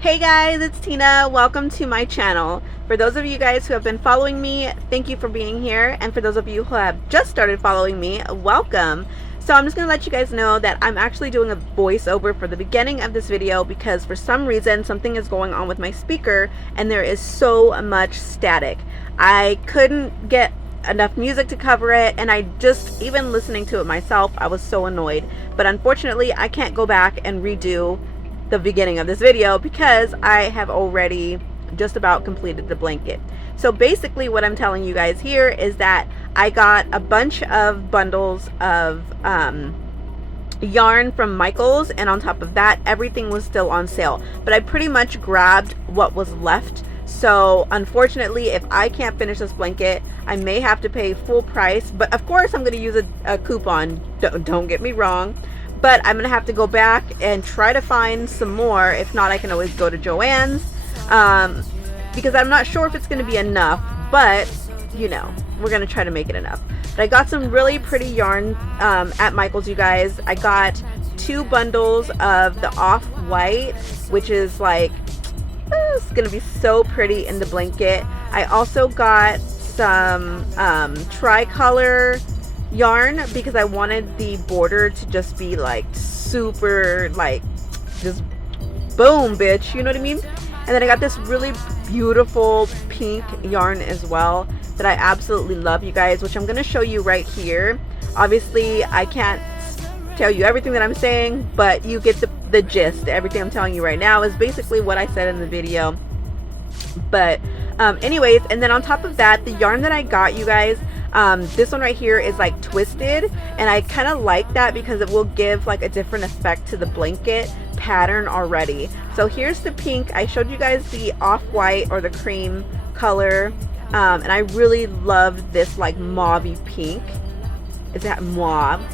Hey guys, it's Tina. Welcome to my channel. For those of you guys who have been following me, thank you for being here. And for those of you who have just started following me, welcome. So I'm just going to let you guys know that I'm actually doing a voiceover for the beginning of this video because for some reason something is going on with my speaker and there is so much static. I couldn't get enough music to cover it, and I just, even listening to it myself, I was so annoyed. But unfortunately, I can't go back and redo the beginning of this video because I have already just about completed the blanket. So basically what I'm telling you guys here is that I got a bunch of bundles of yarn from Michaels, and on top of that everything was still on sale, but I pretty much grabbed what was left. So unfortunately, if I can't finish this blanket, I may have to pay full price, but of course I'm going to use a coupon, don't get me wrong. But I'm gonna have to go back and try to find some more. If not, I can always go to Joann's, because I'm not sure if it's gonna be enough, but you know, we're gonna try to make it enough. But I got some really pretty yarn at Michael's, you guys. I got 2 bundles of the off-white, which is like, it's gonna be so pretty in the blanket. I also got some tricolor yarn because I wanted the border to just be like super, like, just boom bitch, you know what I mean? And then I got this really beautiful pink yarn as well that I absolutely love, you guys, which I'm going to show you right here. Obviously I can't tell you everything that I'm saying, but you get the gist. Everything I'm telling you right now is basically what I said in the video. But anyways, and then on top of that, the yarn that I got, you guys, this one right here is like twisted, and I kind of like that because it will give like a different effect to the blanket pattern already. So here's the pink. I showed you guys the off-white or the cream color, and I really love this like mauvey pink. Is that mauve?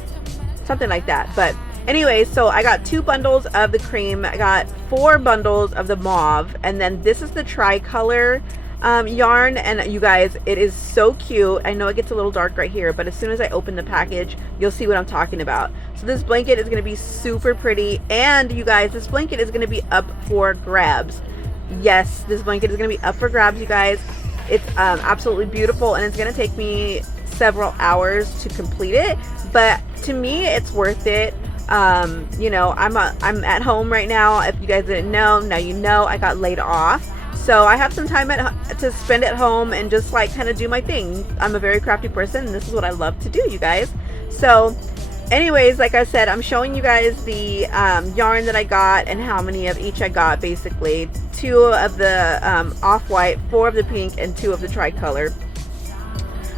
Something like that. But anyway, so I got 2 bundles of the cream, I got 4 bundles of the mauve, and then this is the tricolor yarn. And you guys, it is so cute. I know it gets a little dark right here, but as soon as I open the package, you'll see what I'm talking about. So this blanket is going to be super pretty, and you guys, this blanket is going to be up for grabs. Yes, this blanket is going to be up for grabs, you guys. It's absolutely beautiful, and it's going to take me several hours to complete it, but to me it's worth it. You know, I'm at home right now. If you guys didn't know, now you know. I got laid off, so I have some time to spend at home and just like kind of do my thing. I'm a very crafty person, and this is what I love to do, you guys. So anyways, like I said, I'm showing you guys the yarn that I got and how many of each I got. Basically 2 of the off-white, 4 of the pink, and 2 of the tricolor.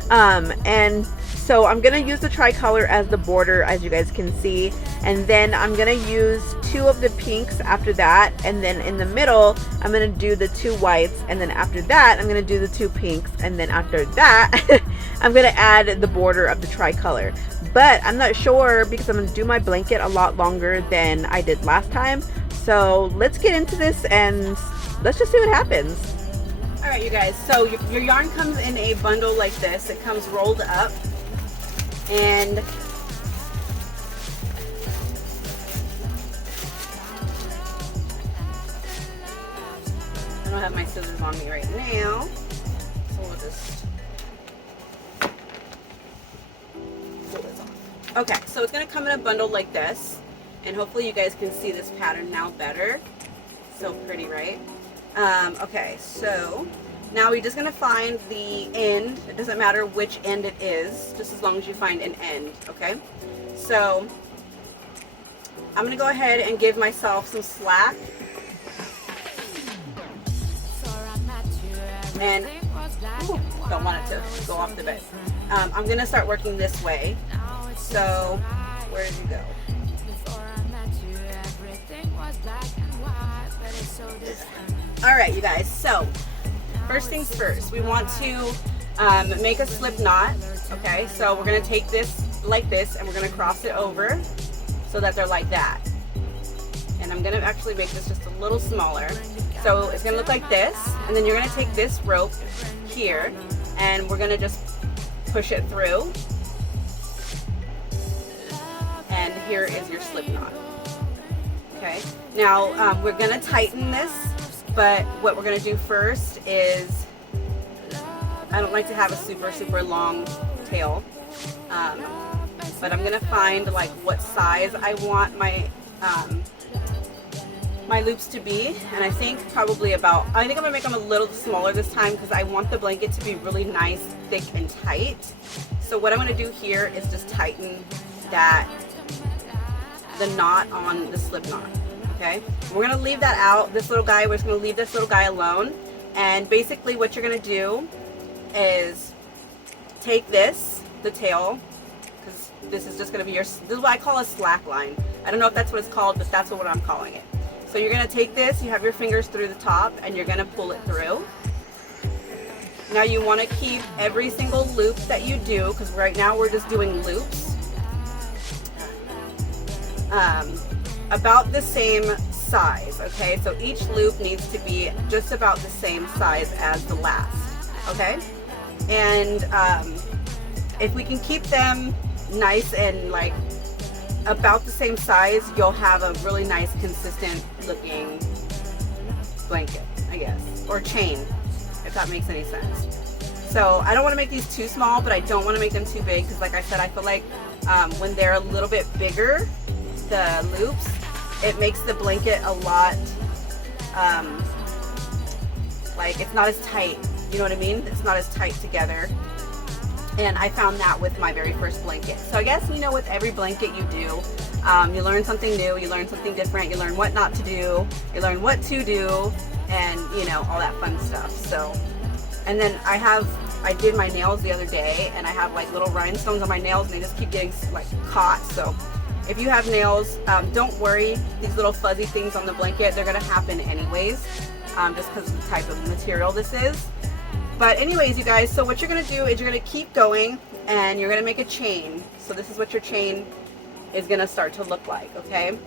And so I'm gonna use the tricolor as the border, as you guys can see, and then I'm gonna use 2 of the pinks after that, and then in the middle I'm gonna do the 2 whites, and then after that I'm gonna do the 2 pinks, and then after that I'm gonna add the border of the tricolor. But I'm not sure because I'm gonna do my blanket a lot longer than I did last time. So let's get into this and let's just see what happens. Alright, you guys, so your yarn comes in a bundle like this. It comes rolled up, and I don't have my scissors on me right now, so we'll just pull this off. Okay, so it's going to come in a bundle like this, and hopefully you guys can see this pattern now better. So pretty, right? Okay, so now we're just going to find the end. It doesn't matter which end it is, just as long as you find an end, okay? So I'm going to go ahead and give myself some slack. And ooh, don't want it to go off the bed. I'm going to start working this way. So where did you go? Alright, you guys, so first things first, we want to make a slip knot. Okay, so we're going to take this like this, and we're going to cross it over so that they're like that. And I'm going to actually make this just a little smaller. So it's going to look like this, and then you're going to take this rope here, and we're going to just push it through. And here is your slip knot. Okay, now we're going to tighten this But what we're gonna do first is, I don't like to have a super long tail, but I'm gonna find like what size I want my my loops to be, and I think probably about, I think I'm gonna make them a little smaller this time because I want the blanket to be really nice, thick and tight. So what I'm gonna do here is just tighten the knot on the slip knot. Okay, we're gonna leave that out. This little guy, we're just gonna leave this little guy alone. And basically what you're gonna do is take this, the tail, because this is just gonna be this is what I call a slack line. I don't know if that's what it's called, but that's what I'm calling it. So you're gonna take this, you have your fingers through the top, and you're gonna pull it through. Now you wanna keep every single loop that you do, because right now we're just doing loops, about the same size, okay? So each loop needs to be just about the same size as the last, okay? And if we can keep them nice and like about the same size, you'll have a really nice consistent looking blanket, I guess, or chain, if that makes any sense. So I don't want to make these too small, but I don't want to make them too big, because like I said, I feel like when they're a little bit bigger, the loops, it makes the blanket a lot like it's not as tight, you know what I mean? It's not as tight together. And I found that with my very first blanket. So I guess, you know, with every blanket you do, you learn something new, you learn something different, you learn what not to do, you learn what to do, and you know, all that fun stuff. So, and then I did my nails the other day, and I have like little rhinestones on my nails, and they just keep getting like caught. So if you have nails, don't worry, these little fuzzy things on the blanket, they're gonna happen anyways, just because of the type of material this is. But anyways, you guys, so what you're gonna do is you're gonna keep going, and you're gonna make a chain. So this is what your chain is gonna start to look like, okay?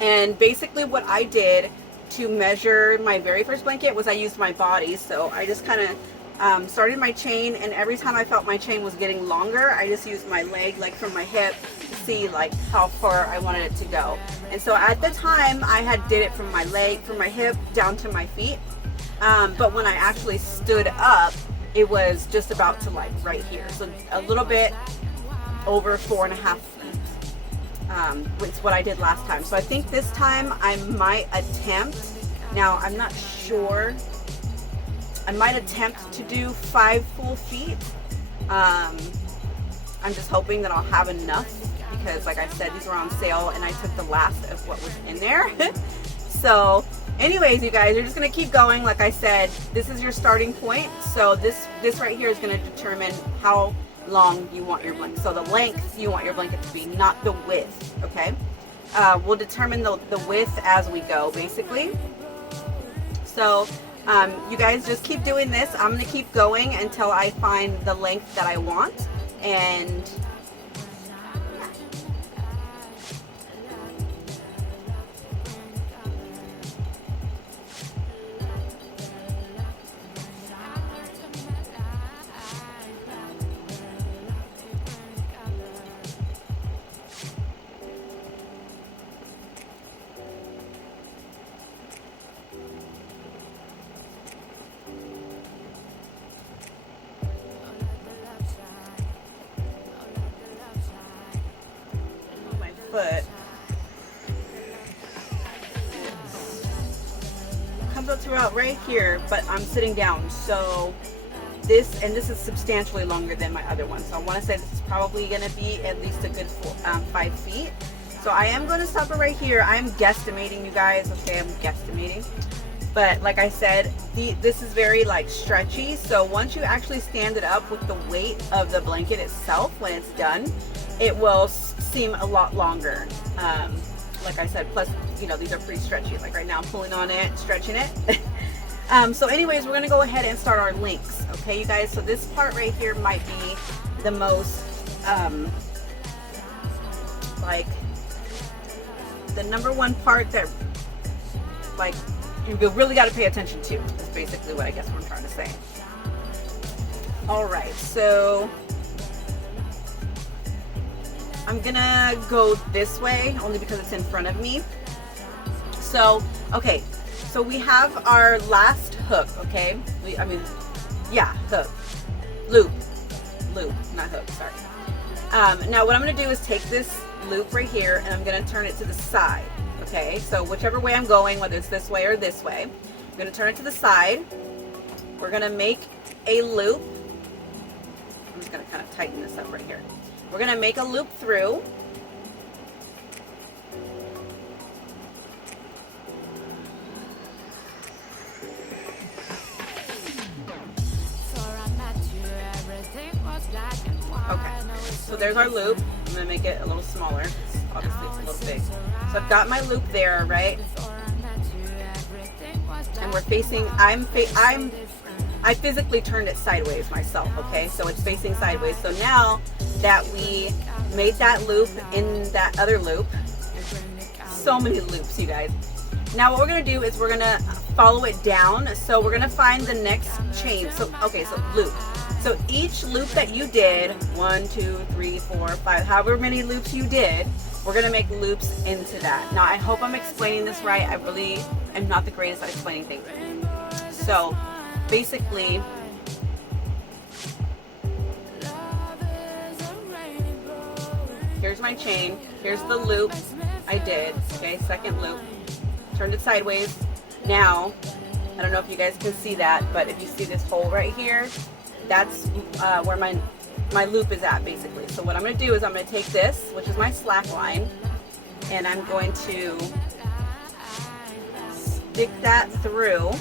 And basically what I did to measure my very first blanket was I used my body. So I just kind of started my chain, and every time I felt my chain was getting longer, I just used my leg, like from my hip, to see like how far I wanted it to go. And so at the time, I had did it from my leg, from my hip down to my feet. But when I actually stood up, it was just about to like right here. So a little bit over 4.5 feet, which is what I did last time. So I think this time I might attempt, now I'm not sure, I might attempt to do 5 full feet. I'm just hoping that I'll have enough, because like I said, these were on sale and I took the last of what was in there. So anyways, you guys, you're just going to keep going. Like I said, this is your starting point. So this right here is going to determine how long you want your blanket. So the length you want your blanket to be, not the width, okay? We'll determine the width as we go, basically. So you guys just keep doing this. I'm going to keep going until I find the length that I want. And foot comes up to about right here, but I'm sitting down, so this is substantially longer than my other one. So I want to say this is probably going to be at least a good 5 feet. So I am going to stop it right here. I'm guesstimating, you guys. Okay, I'm guesstimating. But like I said, this is very like stretchy. So once you actually stand it up with the weight of the blanket itself, when it's done, it will seem a lot longer. Like I said, plus, you know, these are pretty stretchy. Like right now I'm pulling on it, stretching it. So anyways, we're going to go ahead and start our links. Okay, you guys. So this part right here might be the most, like the number one part that like you really got to pay attention to. Is basically what I guess what I'm trying to say. All right, so I'm gonna go this way only because it's in front of me. So, okay, So we have our last hook, okay? Hook, loop, not hook, sorry. Now what I'm going to do is take this loop right here and I'm going to turn it to the side, okay? So whichever way I'm going, whether it's this way or this way, I'm going to turn it to the side. We're going to make a loop. I'm just going to kind of tighten this up right here. We're going to make a loop through. Okay, so there's our loop. I'm gonna make it a little smaller. Obviously it's a little big. So I've got my loop there, right? And we're facing, I physically turned it sideways myself, okay? So it's facing sideways. So now that we made that loop in that other loop, so many loops, you guys. Now what we're gonna do is we're gonna follow it down. So we're gonna find the next chain. So, okay, so loop. So each loop that you did, 1, 2, 3, 4, 5, however many loops you did, we're gonna make loops into that. Now I hope I'm explaining this right. I really am not the greatest at explaining things. So basically, here's my chain, here's the loop I did, okay, second loop, turned it sideways. Now, I don't know if you guys can see that, but if you see this hole right here, that's where my loop is at, basically. So what I'm going to do is I'm going to take this, which is my slack line, and I'm going to stick that through.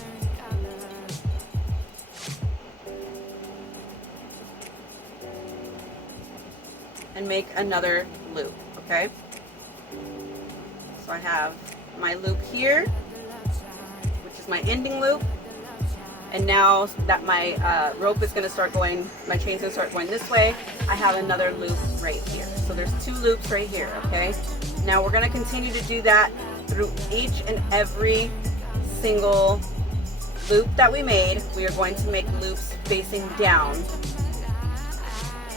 And make another loop, okay? So I have my loop here, which is my ending loop. And now that my rope is going to start going, my chain's going to start going this way, I have another loop right here. So there's 2 loops right here, okay? Now we're going to continue to do that through each and every single loop that we made. We are going to make loops facing down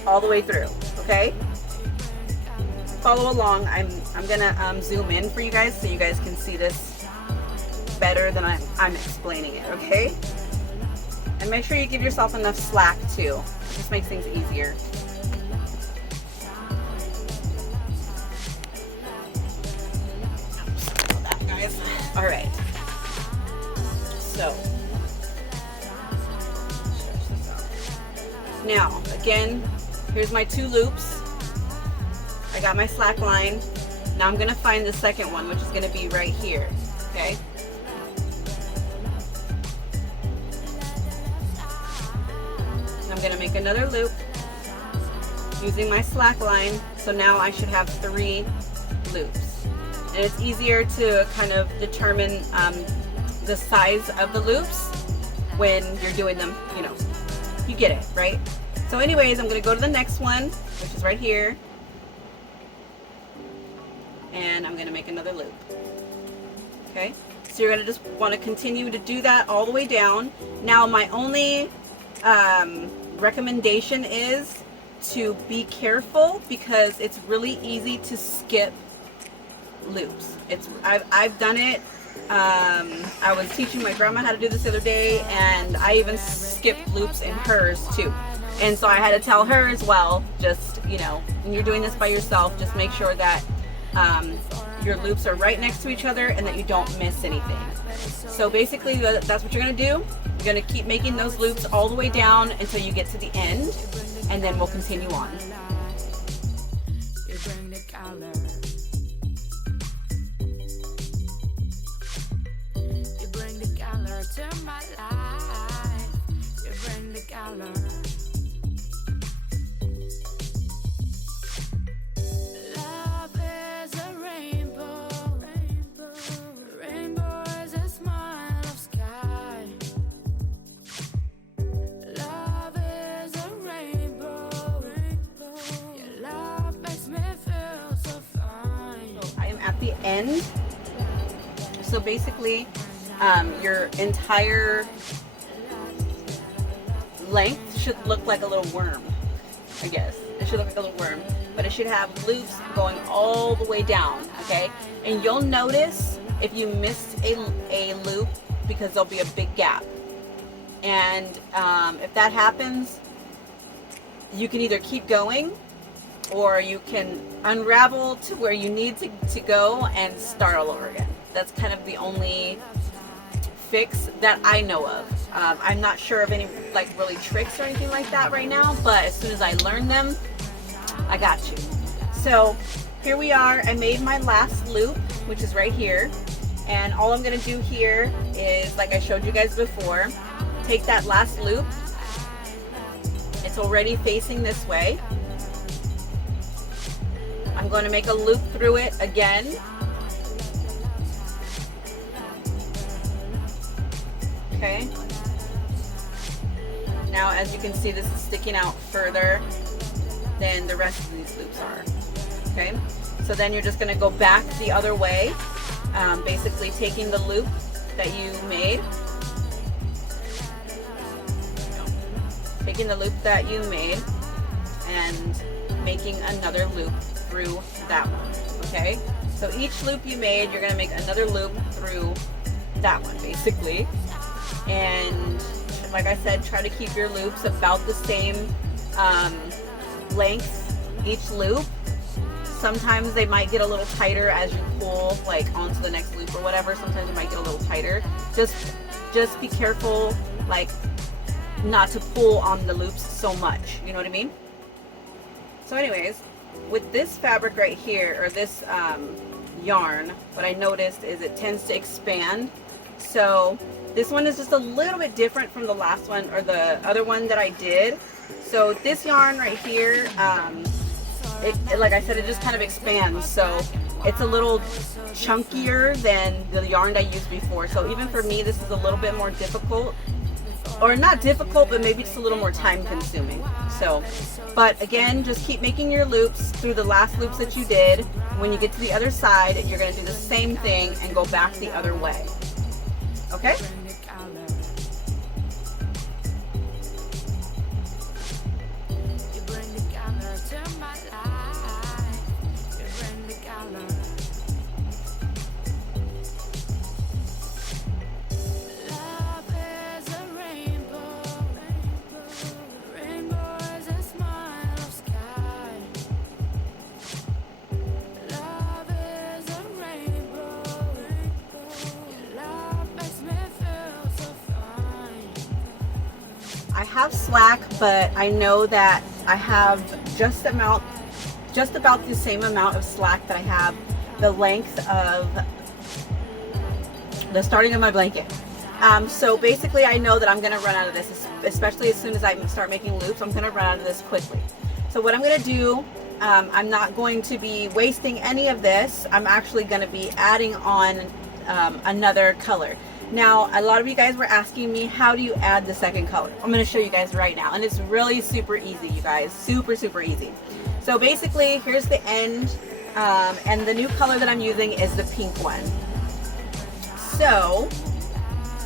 all the way through, okay? Follow along. I'm going to zoom in for you guys so you guys can see this better than I'm explaining it, okay? And make sure you give yourself enough slack too. It just makes things easier. Oops, that, guys. All right. So now, again, here's my 2 loops. I got my slack line. Now I'm gonna find the second one, which is gonna be right here. Okay. I'm going to make another loop using my slack line. So now I should have 3 loops. And it's easier to kind of determine the size of the loops when you're doing them, you know, you get it, right? So anyways, I'm going to go to the next one, which is right here. And I'm going to make another loop. Okay, so you're going to just want to continue to do that all the way down. Now my only recommendation is to be careful because it's really easy to skip loops. I've done it. I was teaching my grandma how to do this the other day, and I even skipped loops in hers too. And so I had to tell her as well, just, you know, when you're doing this by yourself, just make sure that your loops are right next to each other and that you don't miss anything. So basically that's what you're going to do. You're going to keep making those loops all the way down until you get to the end, and then we'll continue on. You bring the color. You bring the color to my life. You bring the color. At the end, so basically your entire length should look like a little worm. I guess it should look like a little worm, but it should have loops going all the way down. Okay, and you'll notice if you missed a loop, because there'll be a big gap. And if that happens, you can either keep going, or you can unravel to where you need to go and start all over again. That's kind of the only fix that I know of. I'm not sure of any like really tricks or anything like that right now, but as soon as I learn them, I got you. So here we are. I made my last loop, which is right here, and all I'm going to do here is, like I showed you guys before, take that last loop. It's already facing this way. I'm going to make a loop through it again. Okay. Now, as you can see, this is sticking out further than the rest of these loops are. Okay. So then you're just going to go back the other way, basically taking the loop that you made, and making another loop through that one. Okay. So each loop you made, you're going to make another loop through that one, basically. And like I said, try to keep your loops about the same length each loop. Sometimes they might get a little tighter as you pull like onto the next loop or whatever. Sometimes it might get a little tighter. Just be careful, like, not to pull on the loops so much. You know what I mean? So anyways, with this fabric right here, or this yarn, what I noticed is it tends to expand. So this one is just a little bit different from the last one, or the other one that I did. So this yarn right here, it like I said, it just kind of expands. So it's a little chunkier than the yarn I used before. So even for me, this is a little bit more difficult. Or not difficult, but maybe just a little more time consuming. So, but again, just keep making your loops through the last loops that you did. When you get to the other side, you're going to do the same thing and go back the other way. Okay? I have slack, but I know that I have just about the same amount of slack that I have the length of the starting of my blanket. So basically I know that I'm going to run out of this, especially as soon as I start making loops. I'm going to run out of this quickly. So what I'm going to do, I'm not going to be wasting any of this. I'm actually going to be adding on another color. Now, a lot of you guys were asking me, how do you add the second color? I'm going to show you guys right now, and it's really super easy, you guys. Super easy. So basically, here's the end, and the new color that I'm using is the pink one. So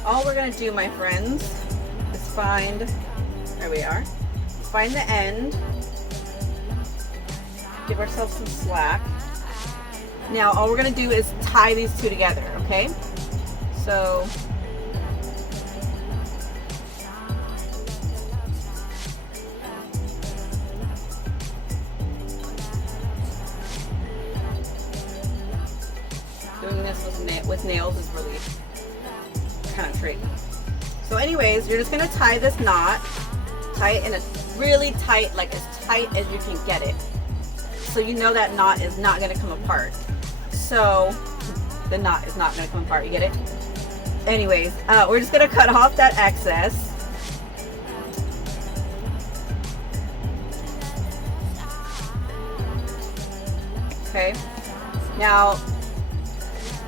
all we're going to do, my friends, is find, there we are, find the end, give ourselves some slack. Now all we're going to do is tie these two together, okay? So doing this with nails is really kind of tricky. So anyways, you're just going to tie this knot, tie it in a really tight, like as tight as you can get it, so you know that knot is not going to come apart. So the knot is not going to come apart, you get it? Anyways, we're just going to cut off that excess. Okay, now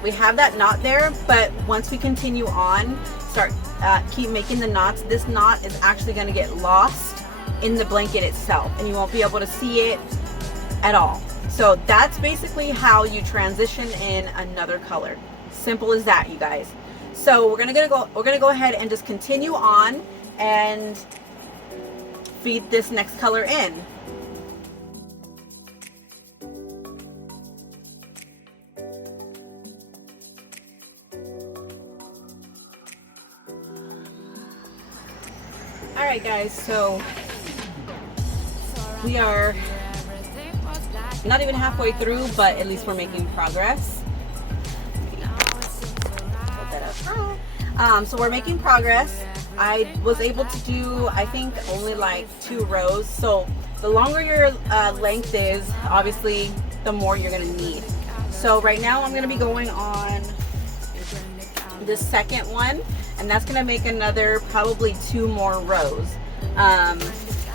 we have that knot there, but once we continue on, keep making the knots, this knot is actually going to get lost in the blanket itself, and you won't be able to see it at all. So that's basically how you transition in another color. Simple as that, you guys. So we're gonna go ahead and just continue on and feed this next color in. Alright guys, so we are not even halfway through, but at least we're making progress. So we're making progress. I was able to do, I think, only like 2 rows. So the longer your length is, obviously, the more you're going to need. So right now I'm going to be going on the second one, and that's going to make another probably 2 more rows,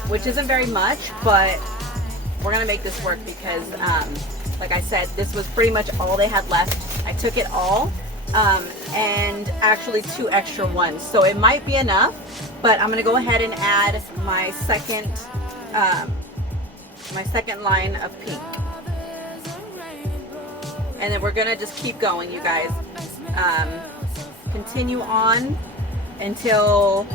which isn't very much, but we're going to make this work because, like I said, this was pretty much all they had left. I took it all. And actually 2 extra ones, so it might be enough, but I'm gonna go ahead and add my second line of pink, and then we're gonna just keep going, you guys. Continue on until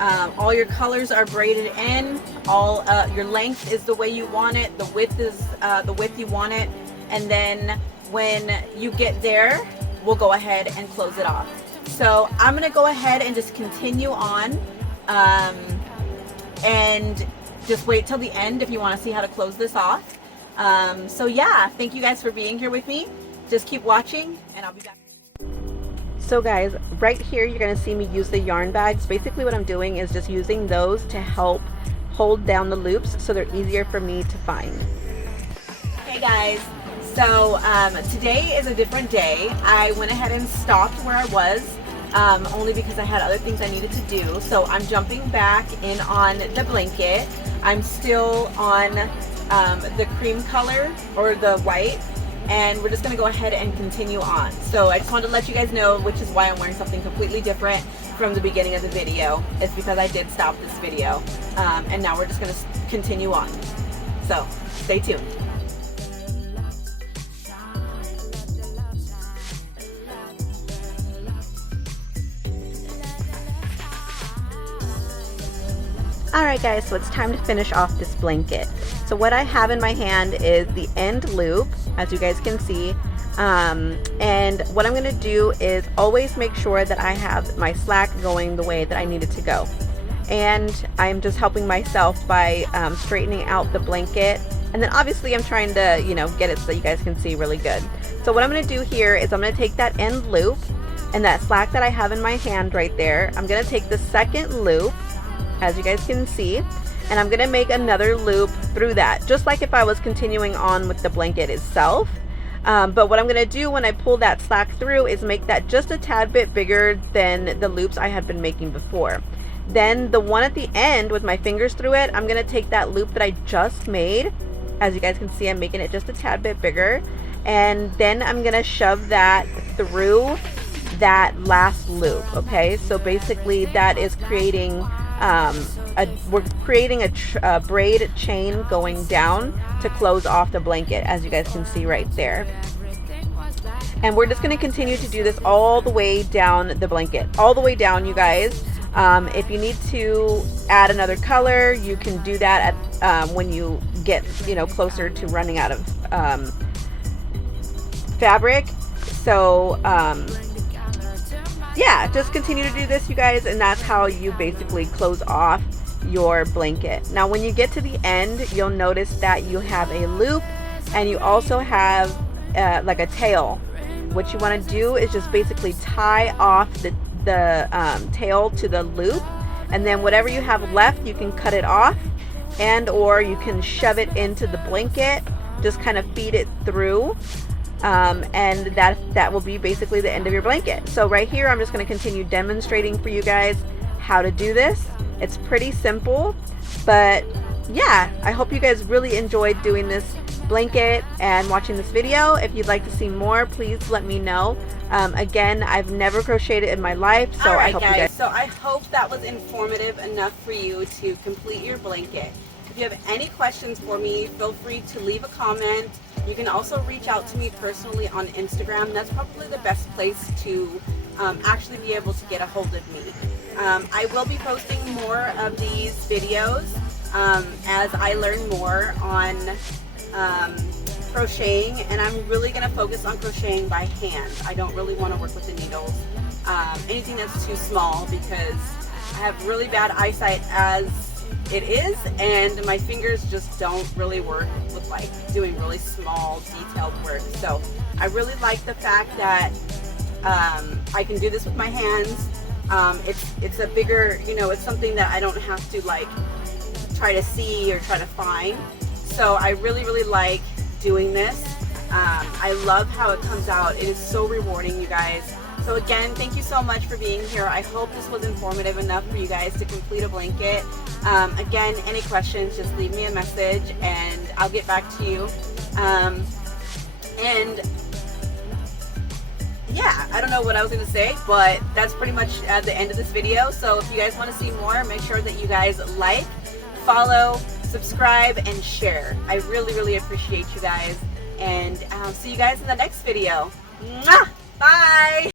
all your colors are braided in, all your length is the way you want it, the width is the width you want it, and then when you get there, we'll go ahead and close it off. So I'm gonna go ahead and just continue on, and just wait till the end if you want to see how to close this off. So yeah, thank you guys for being here with me. Just keep watching and I'll be back. So guys, right here you're gonna see me use the yarn bags. Basically what I'm doing is just using those to help hold down the loops so they're easier for me to find. Hey guys, so today is a different day. I went ahead and stopped where I was, only because I had other things I needed to do. So I'm jumping back in on the blanket. I'm still on the cream color, or the white, and we're just gonna go ahead and continue on. So I just wanted to let you guys know, which is why I'm wearing something completely different from the beginning of the video. It's because I did stop this video, and now we're just gonna continue on. So stay tuned. Alright guys, so it's time to finish off this blanket. So what I have in my hand is the end loop, as you guys can see, and what I'm going to do is always make sure that I have my slack going the way that I need it to go. And I'm just helping myself by straightening out the blanket, and then obviously I'm trying to, you know, get it so you guys can see really good. So what I'm going to do here is I'm going to take that end loop and that slack that I have in my hand right there. I'm going to take the second loop, as you guys can see, and I'm gonna make another loop through that, just like if I was continuing on with the blanket itself. But what I'm gonna do when I pull that slack through is make that just a tad bit bigger than the loops I had been making before. Then the one at the end with my fingers through it, I'm gonna take that loop that I just made. As you guys can see, I'm making it just a tad bit bigger, and then I'm gonna shove that through that last loop. Okay, so basically that is creating we're creating a braid chain going down to close off the blanket, as you guys can see right there. And we're just going to continue to do this all the way down the blanket, all the way down, you guys. If you need to add another color, you can do that at when you get, you know, closer to running out of fabric. So yeah, just continue to do this, you guys, and that's how you basically close off your blanket. Now when you get to the end, you'll notice that you have a loop, and you also have like a tail. What you want to do is just basically tie off the tail to the loop, and then whatever you have left, you can cut it off, and or you can shove it into the blanket, just kind of feed it through. And that will be basically the end of your blanket. So right here, I'm just going to continue demonstrating for you guys how to do this. It's pretty simple, but yeah, I hope you guys really enjoyed doing this blanket and watching this video. If you'd like to see more, please let me know. Again, I've never crocheted in my life, so I hope you guys. So I hope that was informative enough for you to complete your blanket. If you have any questions for me, feel free to leave a comment. You can also reach out to me personally on Instagram. That's probably the best place to actually be able to get a hold of me. I will be posting more of these videos as I learn more on crocheting, and I'm really going to focus on crocheting by hand. I don't really want to work with the needles. Anything that's too small, because I have really bad eyesight as it is, and my fingers just don't really work with like doing really small detailed work. So I really like the fact that I can do this with my hands. It's a bigger, you know, it's something that I don't have to like try to see or try to find. So I really like doing this. I love how it comes out. It is so rewarding, you guys. So again, thank you so much for being here. I hope this was informative enough for you guys to complete a blanket. Again, any questions, just leave me a message and I'll get back to you. And yeah, I don't know what I was going to say, but that's pretty much at the end of this video. So if you guys want to see more, make sure that you guys like, follow, subscribe, and share. I really appreciate you guys. And I'll see you guys in the next video. Mwah! Bye!